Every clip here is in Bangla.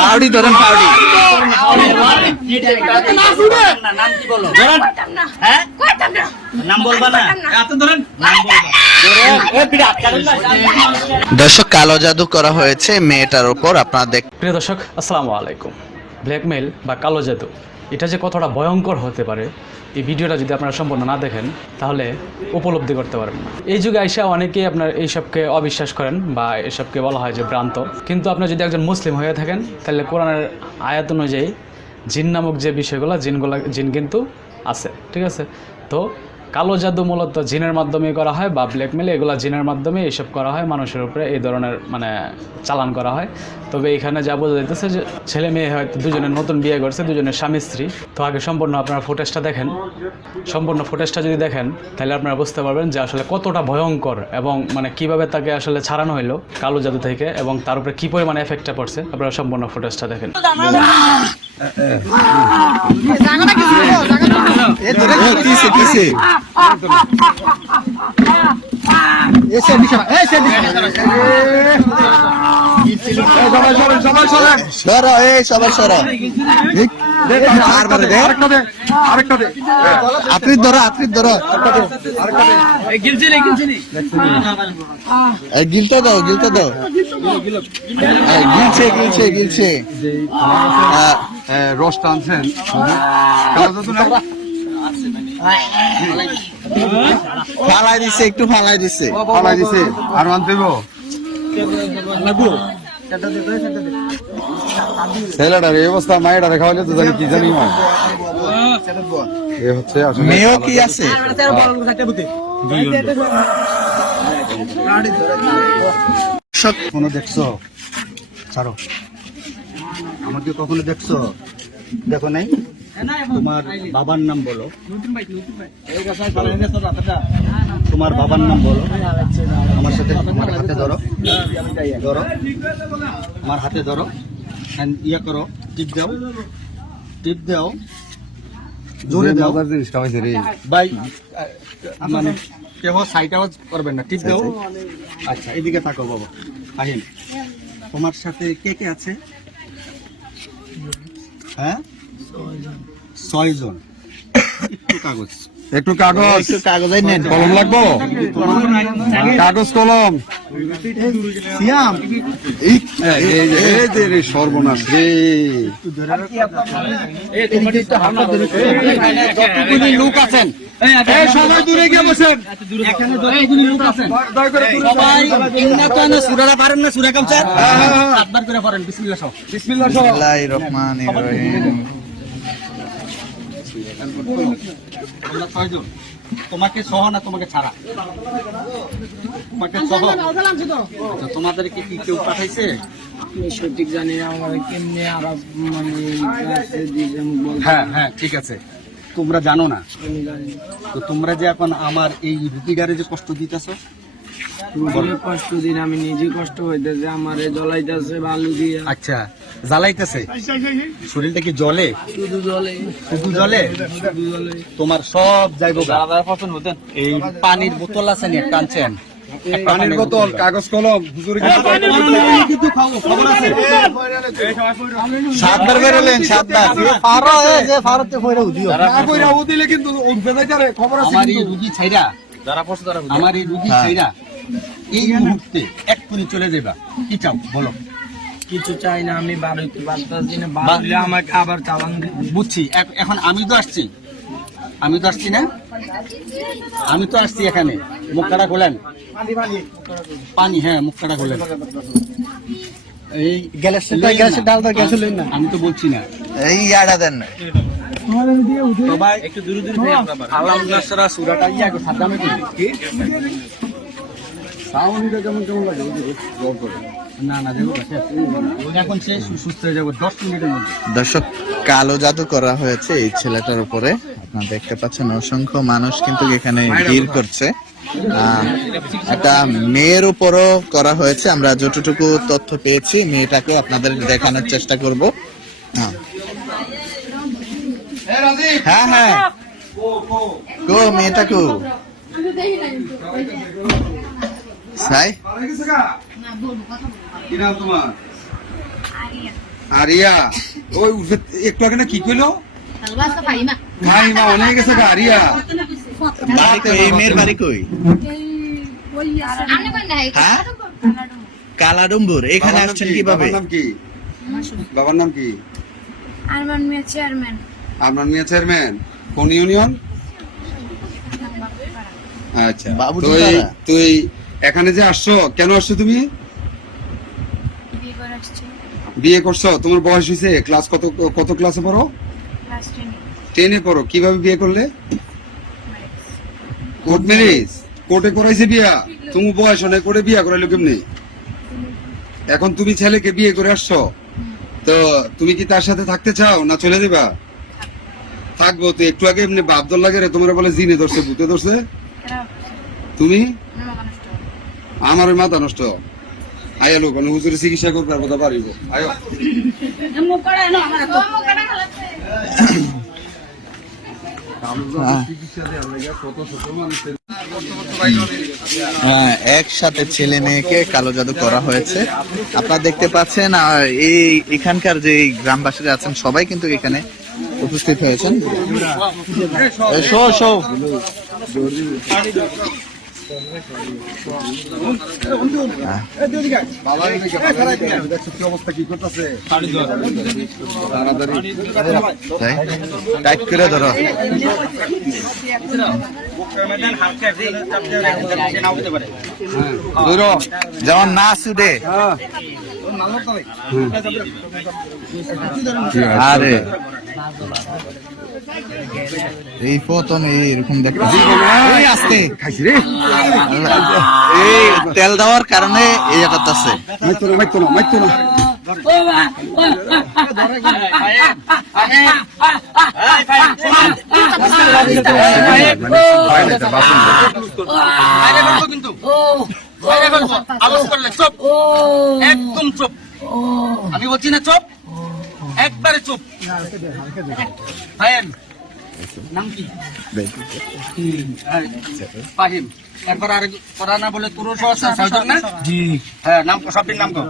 পাউডি ধরেন পাউডি দর্শক, কালো জাদু করা হয়েছে মেয়েটার উপর, আপনার দেখ প্রিয় দর্শক, আসসালামু আলাইকুম। ব্ল্যাকমেল বা কালো জাদু। এটা যে কতটা ভয়ঙ্কর হতে পারে, এই ভিডিওটা যদি আপনারা সম্পূর্ণ না দেখেন, তাহলে উপলব্ধি করতে পারেন না। এই যুগে আইসা অনেকেই আপনার এইসবকে অবিশ্বাস করেন বা এসবকে বলা হয় যে ভ্রান্ত। কিন্তু আপনি যদি একজন মুসলিম হয়ে থাকেন, তাহলে কোরআনের আয়াত অনুযায়ী জিন নামক যে বিষয়গুলো, জিনগুলা, জিন কিন্তু আছে, ঠিক আছে? তো কালো জাদু মূলত জিনের মাধ্যমে করা হয় বা ব্ল্যাকমেল এগুলা জিনের মাধ্যমে এসব করা হয়, মানুষের উপরে এই ধরনের মানে চালান করা হয়। তবে এখানে যা বোঝা যাইতেছে যে ছেলে মেয়ে হয়তো দুজনের নতুন বিয়ে করছে, দুজনের স্বামী স্ত্রী। তো আগে সম্পূর্ণ আপনারা ফুটেজটা দেখেন। সম্পূর্ণ ফুটেজটা যদি দেখেন, তাহলে আপনারা বুঝতে পারবেন যে আসলে কতটা ভয়ঙ্কর এবং মানে কীভাবে তাকে আসলে ছাড়ানো হলো কালো জাদু থেকে এবং তার উপরে কী পরিমাণে এফেক্টটা পড়ছে। আপনারা সম্পূর্ণ ফুটেজটা দেখেন। আপনি ধরো আপনি ধরো গিলতে দাও গিলতে দাও গিলছে গিলছে গিলছে রস টানছেন ফালাই দিছে একটু ফালাই দিছে। ফালাই দিছে। আর মানতে ছেলেটার এই অবস্থা মায়েরা খাওয়ালে তো জানি কি জানি মা এ হচ্ছে আসলে মেয়েও কি আছে? কখনো দেখছ? ছাড়ো। আমাকে কখনো দেখছ? দেখো নাই? তোমার বাবার নাম বলো। তোমার বাবার নাম বলো। আমার সাথে আমার হাতে ধরো। ধরো। আমার হাতে ধরো। ইয়া করো। টিপ দাও। টিপ দাও। জোরে দাও। ভাই মানে কেহ সাইড আওয়াজ করবেন না। টিপ দাও। আচ্ছা এদিকে থাকো বাবা। আহিন। তোমার সাথে কে কে আছে? হ্যাঁ? ছয় জন একটু কাগজ। একটু কাগজ। কাগজে নেন কলম লাগবো? কাগজ কলম। সিয়াম। এই এই যে- রে সর্বনাশ রে। যতগুলি লোক আছেন। সবাই দূরে গিয়ে বসেন। এখানে যতগুলি লোক আছেন। সবাই ইন্না তো না সুরারা পারেন না সুরা কামচা সাতবার করে পড়েন বিসমিল্লাহ সহ বিসমিল্লাহ সহ। বিসমিল্লাহির রহমানির রহিম। আমরা ছয়জন। তোমাকে সহ না তোমাকে ছাড়া? তোমাকে সহ। আচ্ছা, তোমাদেরকে কি কেউ পাঠাইছে? সঠিক জানি আমার কেমনি আরব মানে হ্যাঁ হ্যাঁ ঠিক আছে। তোমরা জানো না। তো তোমরা যে এখন আমার এই রুগীটারে যে কষ্ট দিতেছ কষ্ট দিন আমি নিজে কষ্ট হইতেছে আমার জ্বলাইতেছে বালু দিয়ে। আচ্ছা। জ্বালাইতেছে। শরীরটা কি জলে? শুধু জলে? শুধু জলে তোমার সব যাইব এই পানির বোতল আছে নি টানছেন। পানির বোতল কাগজ কলম হুজুর কিন্তু খবর আছে? সাতবার বেরোলেন সাতবার। না কইরা ও কিন্তু উঠবে যাইতে খবর আছে আমার এই রুগী ছাইরা আমার এই রুগী। ছাইরা এই মুহূর্তে এক্ষুনি চলে যাবা কি চাও? বলো। কিছু চাই না আমি বার হইতে পারতেছি না আমাকে আবার চালান দিবে বুঝছি এখন আমি তো আসছি। আমি তো আসছি না? আমি তো আসছি এখানে। মুখটা খোলেন। পানি হ্যাঁ মুখটা খোলেন। এই গ্যালাসের গ্যাস না। আমি তো বলছি না। এই ইয়াটা দেন না। সবাই একটু দূরে দূরে আল্লাহ নাসরা ইয়া সাদ্দামে কি? সাউন্ডটা কেমন কেমন লাগে? জল করে দর্শক কালো জাদু করা হয়েছে এই ছেলেটার উপরে। আপনারা দেখতে পাচ্ছেন অসংখ্য মানুষ কিন্তু এখানে ভিড় করছে। আহ, একটা মেয়ের উপরও করা হয়েছে। আমরা যতটুকু তথ্য পেয়েছি মেয়েটাকে আপনাদের দেখানোর চেষ্টা করব। হ্যাঁ হ্যাঁ হ্যাঁ। কো মেয়েটা কো? সাই? কি নাম তোমার? আরিয়া। ওই একটু আগে না কি কইলো? ভাই অনেক গেছে আরিয়া। এই মেয়ের বাড়ি কই? হ্যাঁ? কালাডুম্বুর। এখানে বাবার আসছেন কি? কীভাবে? বাবার নাম কি? বাবার নাম কি? আরমান মিয়া চেয়ারম্যান। আপনার মিয়া চেয়ারম্যান। কোন ইউনিয়ন? আচ্ছা। তুই তুই এখানে যে আসছো কেন আসছো তুমি? বিয়ে করছ? তোমার বয়স হয়েছে? ক্লাস কত কত ক্লাসে পড়ো? টেনে। পড়ো। কীভাবে বিয়ে করলে? Court marriage? কোর্টে করাইছে বিয়া? তুমি বয়স অনেক করে বিয়া করাইলো কেমনি? এখন তুমি ছেলেকে বিয়ে করে আসছো। তো তুমি কি তার সাথে থাকতে চাও না চলে যাবা? থাকব। তো একটু আগে এমনি বাপদল লাগে রে তোমার বলে জিনে ধরছে ভূতে ধরছে। তুমি? আমার ওই মাথা নষ্ট। আয়া লোক মানে চিকিৎসা করবে আর কথা পারিব হ্যাঁ, একসাথে ছেলে মেয়েকে কালো জাদু করা হয়েছে। আপনারা দেখতে পাচ্ছেন আর এই এখানকার যে গ্রামবাসীরা আছেন সবাই কিন্তু এখানে উপস্থিত হয়েছেন। Show show. টাইট করে ধরো যেমন না সুডে আরে। এই প্রথম এরকম দেখতে এই খাইছি রে। এই তেল দেওয়ার কারণে এই করতেছে মাইতো না মাইতো না মাইতো না। আমি বলছি না চুপ। একবারে চুপ। নাম কি? ফাহিম। তারপর আর পড়া না বলে পুরো আছে ছয়জন না? জি। হ্যাঁ নাম সবটির নাম তো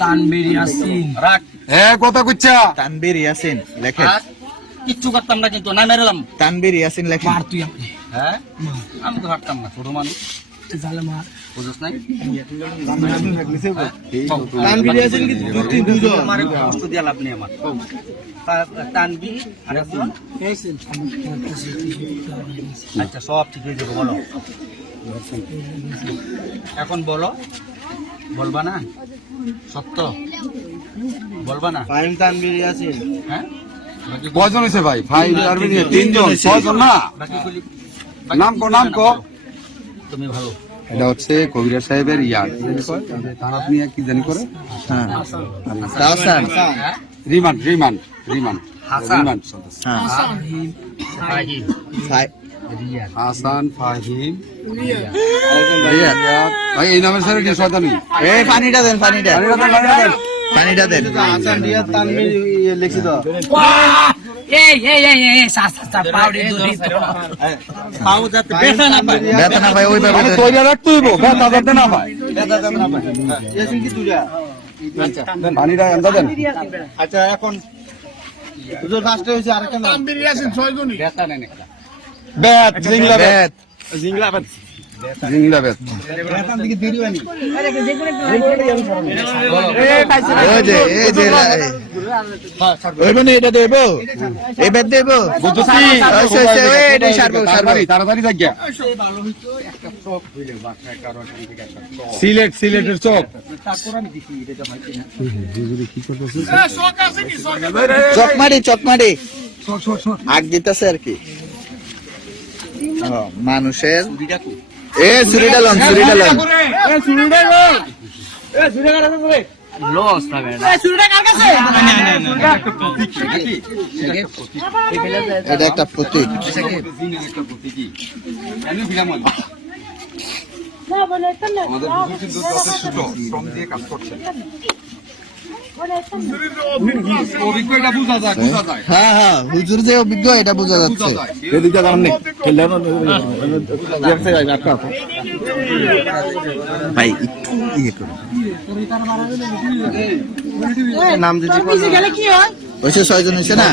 তানবীর ইয়াসিন। রাখ। হ্যাঁ কথা কইছা তানবীর ইয়াসিন লেখেন। কিচ্ছু করতাম না কিন্তু না মেরেলাম তানবীর ইয়াসিন লেখেন। মার তুই হ্যাঁ? আমি তো হাঁটতাম না ছোট মানুষ। তানবীর তানবি আর আচ্ছা সব ঠিক হয়ে যাবে বলো এখন বলো বলবা না সত্য বলবা না ফাহিম তানবীর ইয়াসিন হ্যাঁ বাকি কয়জন হয়েছে ভাই? ফাইভ আর্মেনিয়া তিনজন। ছয়জন না? নাম কো নাম কো তুমি ভালো। এটা হচ্ছে কবিরা সাহেবের ইয়ার। থানা নিয়ে কি জানি করে? হ্যাঁ। হ্যাঁ remand remand remand. Hasan. Remand. হ্যাঁ। হাসান ফাহিম। রিয়াদ। রিয়াদ। ভাই এই নামের স্যার কি শয়তানি। এই পানিটা দেন পানিটা পানিটা দেন, পানিটা দেন। হাসান রিয়াদ তানবীর ইয়ে লিখছি তো। এই এই এই এই সা সা সা পাউডি দুধি পাও যাতে ব্যথা না পায়। ব্যথা না ভাই ওইভাবে মানে তৈরি রাখতে হইব ব্যথা যাতে না পায়। ইয়াসিন কি দুটা পানিটা আন্দা দেন। আচ্ছা এখন হুজুর ফার্স্টে হয়েছে আরেকটা নাম ব্যথা নেন একটা। বেত জিংলা জিংলা বেত। মানে এটা দেব? দেব। তাড়াতাড়ি থাকিয়া সিলেট সিলেটের চকমারি চকমারি আগ দিতেছে আর কি। মানুষের এ চুরিটা লন চুরিটা লন লস থাকে এটা একটা প্রতীক। আমি বিনামূল্য আমাদের বুঝি কিন্তু যথেষ্ট শ্রম দিয়ে কাজ করছে অভিজ্ঞ এটা বোঝা যায় বোঝা যায় হ্যাঁ? হ্যাঁ হুজুর যে অভিজ্ঞ এটা বোঝা যাচ্ছে। ভাই একটু ইয়ে করুন। নাম দিতে হয়েছে ছয়জন হয়েছে না।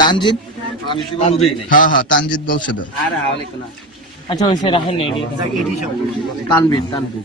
তানজিদ হ্যাঁ হ্যাঁ তানজিদ বলছে তো। আচ্ছা ওই সে রাখেন এডি তানবীর তানবীর।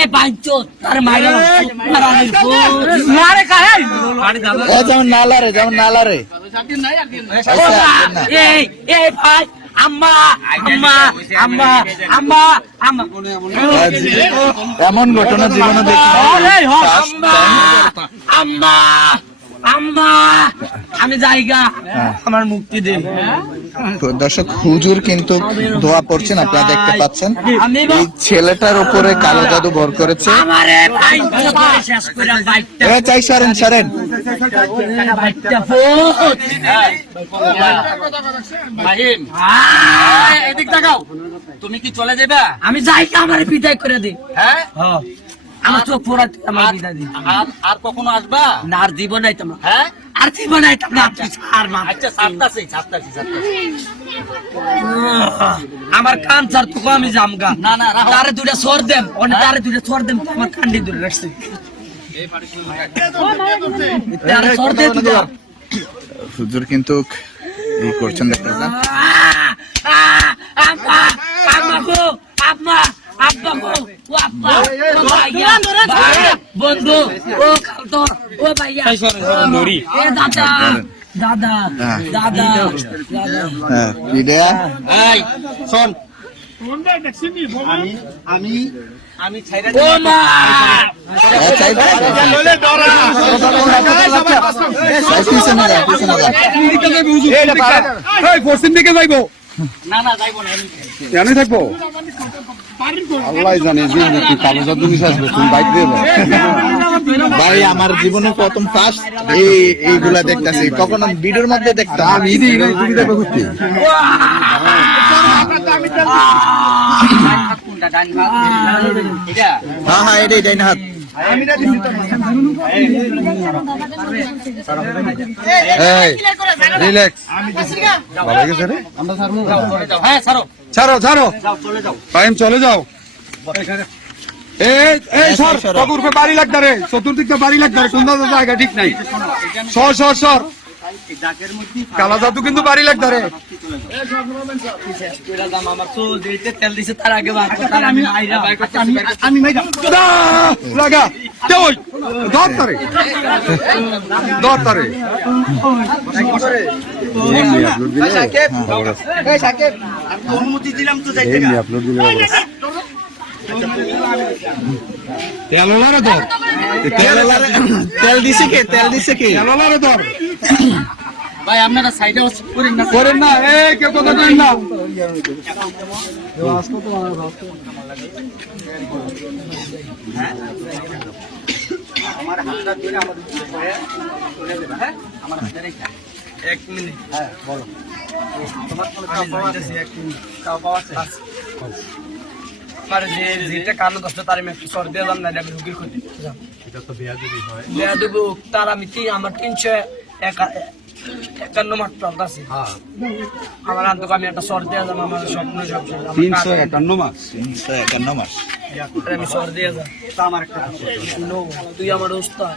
এ বাইচো তার মাইরা মারানির ফুল মারে কাহে ও যেমন নালা রে যেমন নালা রে। এই এই ভাই আম্মা আম্মা আম্মা আম্মা আম্মা। এমন ঘটনা জীবনে দেখি আম্মা আম্মা। আম্মা আমি যাইগা আমার মুক্তি দে দর্শক হুজুর কিন্তু দোয়া পড়ছেন আপনারা দেখতে পাচ্ছেন। আমি এই ছেলেটার উপরে কালো জাদু ভর করেছে। চাই সারেন সারেন। তাকাও। তুমি কি চলে যাবে? আমি যাই আমার বিদায় করে দিই হ্যাঁ। আমার চোখ পড়া আমার বিদায় দিই আর আর কখনো আসবা? না আর জীবন নাই তোমরা হ্যাঁ? আর জীবন নাই তোমরা আপনি আর মা আচ্ছা সাতটাছি সাতটাছি সাতটাছি আমার কান চার তো আমি জামগা না না রাখো তারে দুটা সর দেম অনেক তারে দুটা সর দেম আমার কান্ডি দূরে রাখছে। তারে সর দে দুটা হুজুর কিন্তু এই করছেন দেখতে পাচ্ছেন। আম্মা আম্মা গো আম্মা। বন্ধু ও ও ভাইয়া এ দাদা দাদা। দাদা শোন আমি ছাইরা ও মা যাইবো। না না যাইবো না আমি থাকব? আল্লাহ জানে যে তুই কালো জাদু মিশে আসবে তুমি বাইক দিয়ে ভাই আমার জীবনে প্রথম ফার্স্ট এই এইগুলা দেখতাছি। কখনো ভিডিওর মধ্যে দেখতাম। আমি নাই তুমি দেখো ঘুরতে। হ্যাঁ হ্যাঁ এটাই ডাইন হাত। এই রিল্যাক্স ভালো রে চলে যাও হ্যাঁ ছাড়ো ছাড়ো ছাড়ো যাও চলে যাও টাইম চলে যাও এই এই সর বাড়ি লাগতে রে চতুর্দিকে বাড়ি লাগতে রে কোন জায়গা ঠিক নাই সর সর সর কালা জাদু কিন্তু বাড়ি লাগতে রে আমার তো যেতে তেল দিছে তার আগে বার কথা আমি আইরা আমি আমি ভাই দা, লাগা ওই? ধর তারে। ধর তারে। এই সাকিব আমি তো অনুমতি দিলাম তো যাইতে গা। তেলওয়ালারে ধর তেল তেল দিছে কে? তেল দিছে কে? তেলওয়ালারে ধর ভাই আপনারা সাইডে করেন না। করেন না। এই কেউ কথা করেন না। এক মিনিট হ্যাঁ বলো। আমার যে যেটা দশটা তার আমি একটু সর দিয়ে না এটা আমি ক্ষতি এটা তো বেয়াদবি হয়। বেয়াদবি তার আমি তিন আমার তিনশো একা- একান্ন মাত্র আছে। আমার আন্তক আমি একটা সর দিয়ে দাম আমার স্বপ্ন সব তিনশো একান্ন মাস। তিনশো একান্ন মাস। আমি সর দিয়ে যাম নো, তুই আমার উস্তাদ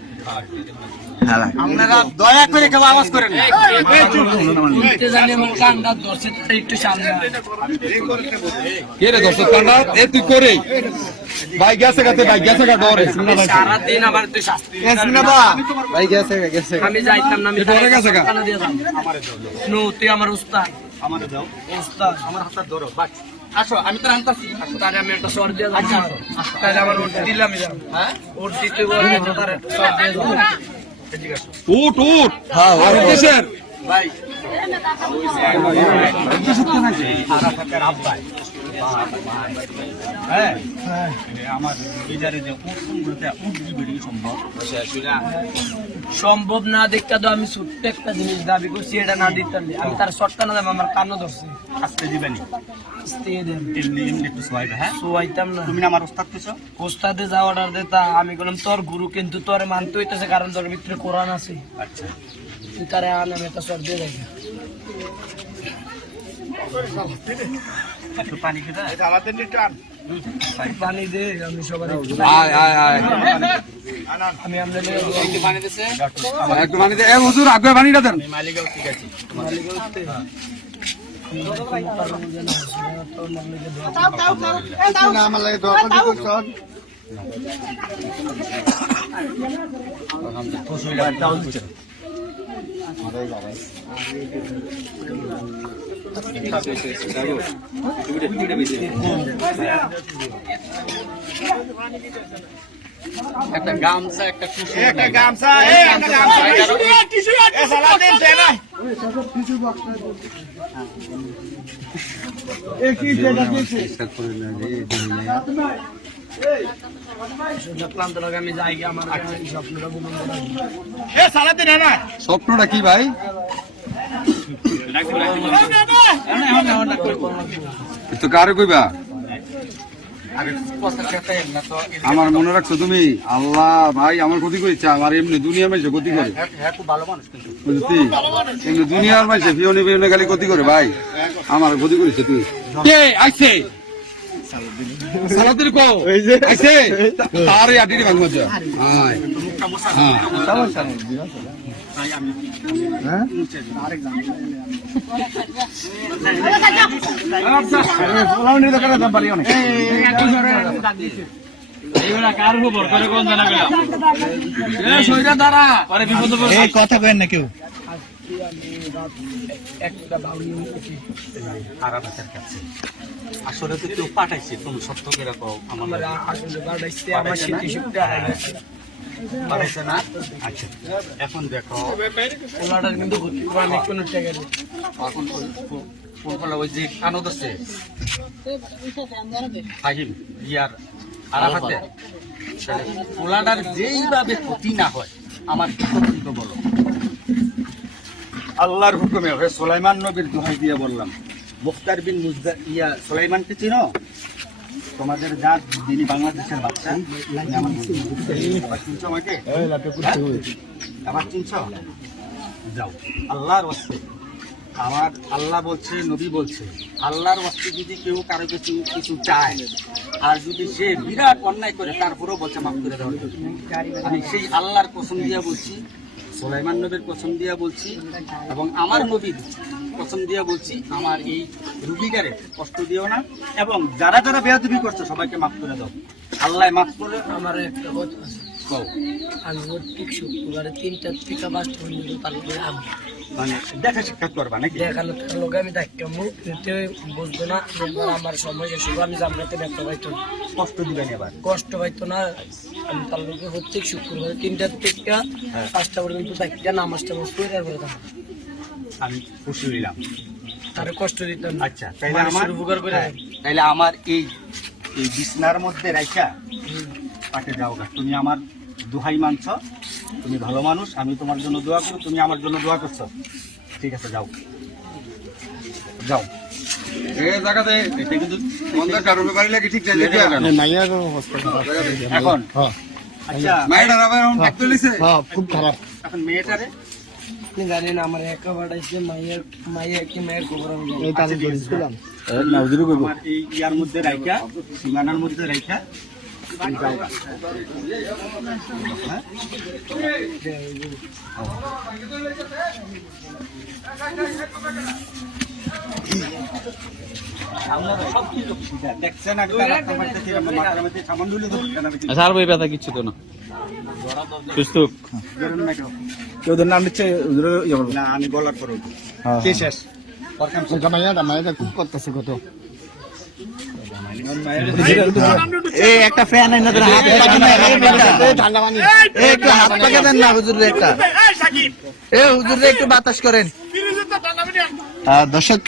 আপনারা দয়া করে কেউ আওয়াজ করেন তুই করে ভাই গেছে গেছে ভাই গেছে গা ডরে। সারাদিন আবার তুই শাস্তি ভাই। গেছে গেছে আমি যাইতাম না আমি ডরে গেছে গা। কান্না দিয়ে যাম। নো তুই আমার উস্তাদ। আমারে দাও। উস্তাদ। আমার হাতটা ধরো বাস আসো আমি তো আনতাছি তাহলে আমি একটা সর দিয়ে যাম তাহলে আমার ওর দিলাম হ্যাঁ? ওর দিতে বলে তারে সর দিয়ে দাও উঠ উঠ। হ্যাঁ ভাই। হ্যাঁ আমার যে সম্ভব সম্ভব না দেখতে তো আমি ছোট্ট একটা জিনিস দাবি করছি এটা না দিতে আমি তার শর্টটা না দেব আমার কানও ধরছে। আসতে দিবেনি। হ্যাঁ? না। না আমি বললাম তোর গুরু কিন্তু তোর মানতে হইতেছে কারণ তোর ভিতরে কোরআন আছে। আচ্ছা। আমি একটা সর দিয়ে যাই। একটু পানি খেতে? পানি দে আমি পানি দিছে? একটু পানি দে। এ হুজুর আগে পানিটা দেন। মালিকও ঠিক আছে। মালিক উঠতে আমার লাগে দোয়া করে দিও সব একটা গামছা একটা একটা গামছা এ একটা গামছা এ সালাদিন দে না এ কি সেটা দিছে ক্লান্ত লাগে আমি যাই গিয়ে আমার স্বপ্নটা পূরণ করা না স্বপ্নটা কি ভাই? তো কারে কইবা? আমার মনে রাখছো তুমি? আল্লাহ ভাই, আমার ক্ষতি করেছে আমার এমনি দুনিয়া মাইছে ক্ষতি করে। কিন্তু এমনি দুনিয়ার মাইছে ফিওনি ফিওনি খালি ক্ষতি করে ভাই। আমার ক্ষতি করেছে তুই। কে সালাদিন কো আইছে? আরে আটিটি ভাঙ মজা হাই হ্যাঁ। এই কথা কেন না কেউ। একটা বাউলি উঠি আরাফাতের কাছে। আসলে তো কেউ পাঠাইছে তুমি সত্য করে কও আমার আসলে স্মৃতি পাঠাইছে না? আচ্ছা এখন দেখো। কিন্তু কোনো টাকা এখন কোন কোন ওই যে আনন্দ আছে। ফাহিম ইয়ার আরাফাতে। পোলাটার যেইভাবে ক্ষতি না হয় আমার কি বলো? আল্লাহর হুকুমে হয়ে সোলাইমান নবীর দোহাই দিয়ে বললাম মুখতার বিন মুজদা ইয়া সোলাইমানকে চিনো তোমাদের যা যিনি বাংলাদেশের বাচ্চা। চিনছো আমাকে হ্যাঁ? আবার চিনছো যাও আল্লাহর ওয়াস্তে আমার আল্লাহ বলছে নবী বলছে আল্লাহর ওয়াস্তে যদি কেউ কারও কিছু কিছু চায় আর যদি সে বিরাট অন্যায় করে তারপরেও বলছে মাফ করে জন্য। আমি সেই আল্লাহর কসম দিয়ে বলছি সোলাইমান নবীর পছন্দ দিয়া বলছি এবং আমার নবীর পছন্দ দিয়া বলছি আমার এই রুগীকারে কষ্ট দিও না এবং যারা যারা বেয়াদবি করছে সবাইকে মাফ করে দাও। আল্লাহ মাফ করে আমার একটা কথা আছে। আমি ঠিক শুক্রবারে তিনটা থেকে পাঁচটা পর্যন্ত তারপরে আমি। মানে দেখা সাক্ষাৎ করবা নাকি? দেখাল লোক আমি মুখ নিতে বুঝব না। আমার সময় এসে আমি জামরাতে ব্যর্থ পাইতো কষ্ট দিবেন এবার? কষ্ট পাইতো না। আমি তার লোকে প্রত্যেক শুক্রবারে তিনটার থেকে পাঁচটা পর্যন্ত ডাক্তার নামাজটা বসতে তারপরে আমি খুশি হইলাম। তারে কষ্ট দিতাম না। আচ্ছা তাইলে আমার উপকার করে হ্যাঁ, তাইলে আমার এই এই বিছনার মধ্যে রাইখা পাঠে যাও তুমি আমার দোহাই মানছ তুমি ভালো মানুষ আমি তোমার জন্য দোয়া করো তুমি আমার জন্য দোয়া করছ। ঠিক আছে যাও। যাও। এ জায়গাতে এটা কিন্তু মন্দার কারণে বাড়ি লাগে ঠিক নাই দেখে এখন? আচ্ছা। ডাক্তার লিছে খুব খারাপ। এখন মেয়েটারে আপনি জানেন আমার একা বাড়াইছে মায়ের মায়ের কি মায়ের খবর আমি জানি এই আমি বলেছিলাম। আমার এই ইয়ার মধ্যে রাইখা সীমানার মধ্যে রাইখা। কেন আমি আচ্ছা ওই ব্যথা কিচ্ছু তো না। সুস্থ ওদের নাম দিচ্ছে না আমি বলার পরে হ্যাঁ। কে শেষ? জামাইয়াটা মায়েরা খুব করতেছে কত। এই একটা ফ্যান এনে দেন হাত পাকে না। বেটা এই একটু হাত পাকে দেন না হুজুরের একটা। এ হুজুরে একটু বাতাস করেন। দর্শক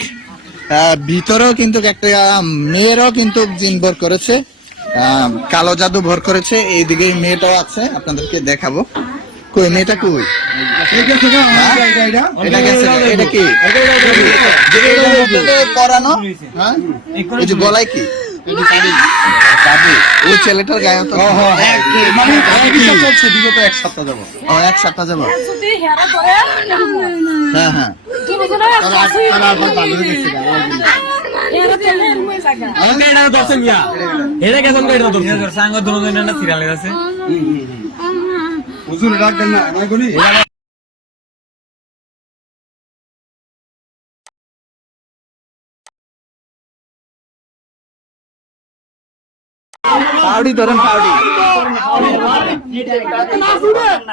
ভিতরেও কিন্তু একটা মেয়েরও কিন্তু জিন ভর করেছে কালো জাদু ভর করেছে। এইদিকে এই মেয়েটাও আছে আপনাদেরকে দেখাবো। কই মেয়েটা কই? হ্যাঁ? এটা কি? পরানো? হ্যাঁ? গলায় কি? ওই ছেলেটার গায়ে তো মানে চলছে বিগত এক সপ্তাহ যাব ও এক সপ্তাহ যাব হ্যাঁ হ্যাঁ হুজুর ডাকবেন না পাউডি ধরেন। পাউডি।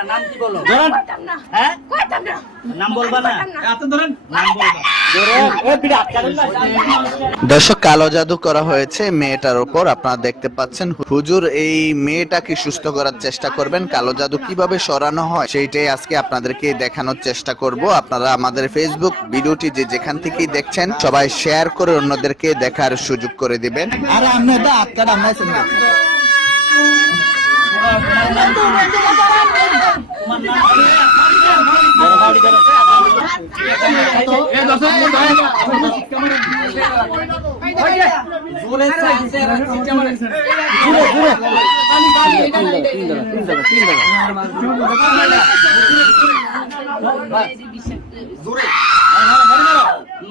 নাম কি বলো হ্যাঁ নাম বলবা না নাম বলবা দর্শক কালো জাদু করা হয়েছে মেয়েটার উপর আপনারা দেখতে পাচ্ছেন হুজুর এই মেয়েটাকে সুস্থ করার চেষ্টা করবেন। কালো জাদু কীভাবে সরানো হয় সেইটাই আজকে আপনাদেরকে দেখানোর চেষ্টা করব। আপনারা আমাদের ফেসবুক ভিডিওটি যে যেখান থেকেই দেখছেন সবাই শেয়ার করে অন্যদেরকে দেখার সুযোগ করে দিবেন। আর আমরা এটা আটকাট আমরা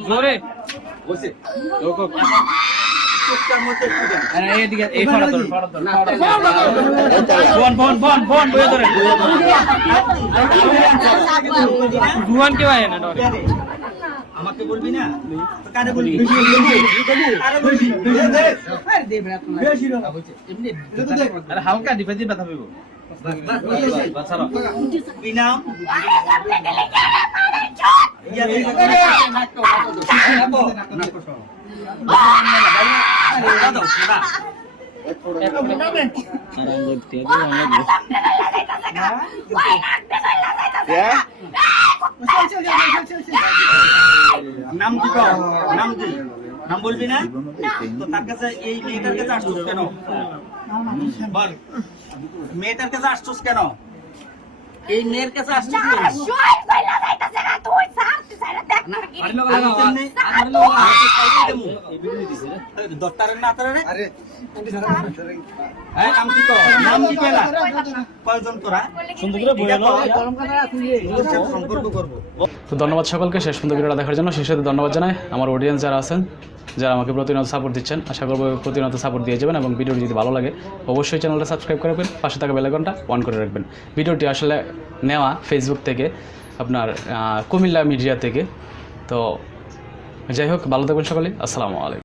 জোরে। জোরে। আমাকে বলবি না কারে বলবি কারে বলবি হালকা পাইব বিনাম নাম কি নাম কি? নাম বলবি না? তো তার কাছে এই মেয়েটার কাছে আসছিস কেন? বল। মেয়েটার কাছে আসছিস কেন? এই মেয়ের কাছে আসছিস কেন আমি তেমনি দশটারের না তারে হ্যাঁ নাম কি কও? নাম কি পেলা? কয়জন তোরা? সুন্দর করে সম্পর্ক করব। তো ধন্যবাদ সকলকে শেষ পর্যন্ত ভিডিওটা দেখার জন্য। শেষে ধন্যবাদ জানাই। আমার অডিয়েন্স যারা আছেন যারা আমাকে প্রতিনিয়ত সাপোর্ট দিচ্ছেন আশা করব প্রতিনিয়ত সাপোর্ট দিয়ে যাবেন এবং ভিডিওটি যদি ভালো লাগে অবশ্যই চ্যানেলটা সাবস্ক্রাইব করবেন পাশে থাকা বেলাইকনটা অন করে রাখবেন। ভিডিওটি আসলে নেওয়া ফেসবুক থেকে। আপনার কুমিল্লা মিডিয়া থেকে। তো যাই হোক ভালো থাকবেন সকলে আসসালামু আলাইকুম।